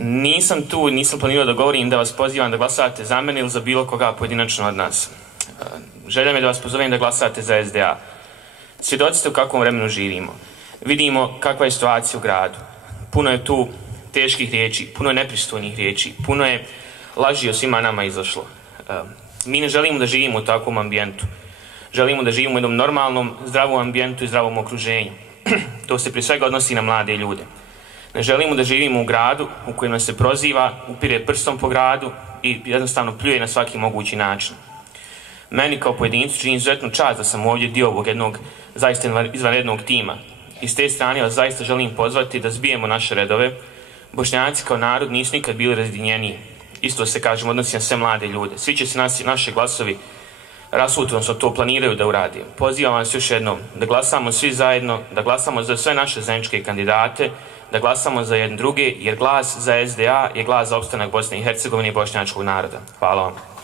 Nisam planirao da govorim, da vas pozivam da glasate za mene ili za bilo koga pojedinačno od nas. Želja mi je da vas pozovem da glasate za SDA. Svjedoci ste u kakvom vremenu živimo. Vidimo kakva je situacija u gradu. Puno je tu teških riječi, puno je nepristojnih riječi, puno je laži o svima nama izašlo. Mi ne želimo da živimo u takvom ambijentu. Želimo da živimo u jednom normalnom, zdravom ambijentu i zdravom okruženju. To se prije svega odnosi na mlade ljude. Ne želimo da živimo u gradu u kojem nas se proziva, upire prstom po gradu i jednostavno pljuje na svaki mogući način. Meni kao pojedincu čini izuzetnu čast da sam ovdje dio ovog jednog zaista izvanrednog tima. I s te strane vas zaista želim pozvati da zbijemo naše redove. Bošnjaci kao narod nisu nikad bili razjedinjeniji. Isto se, kažem, odnosi na sve mlade ljude. Svi će se naši glasovi rasuti, odnosno to planiraju da uradi. Pozivam vas još jednom da glasamo svi zajedno, da glasamo za sve naše zajedničke kandidate, da glasamo za jedne druge, jer glas za SDA je glas za opstanak Bosne i Hercegovine i bošnjačkog naroda. Hvala vam.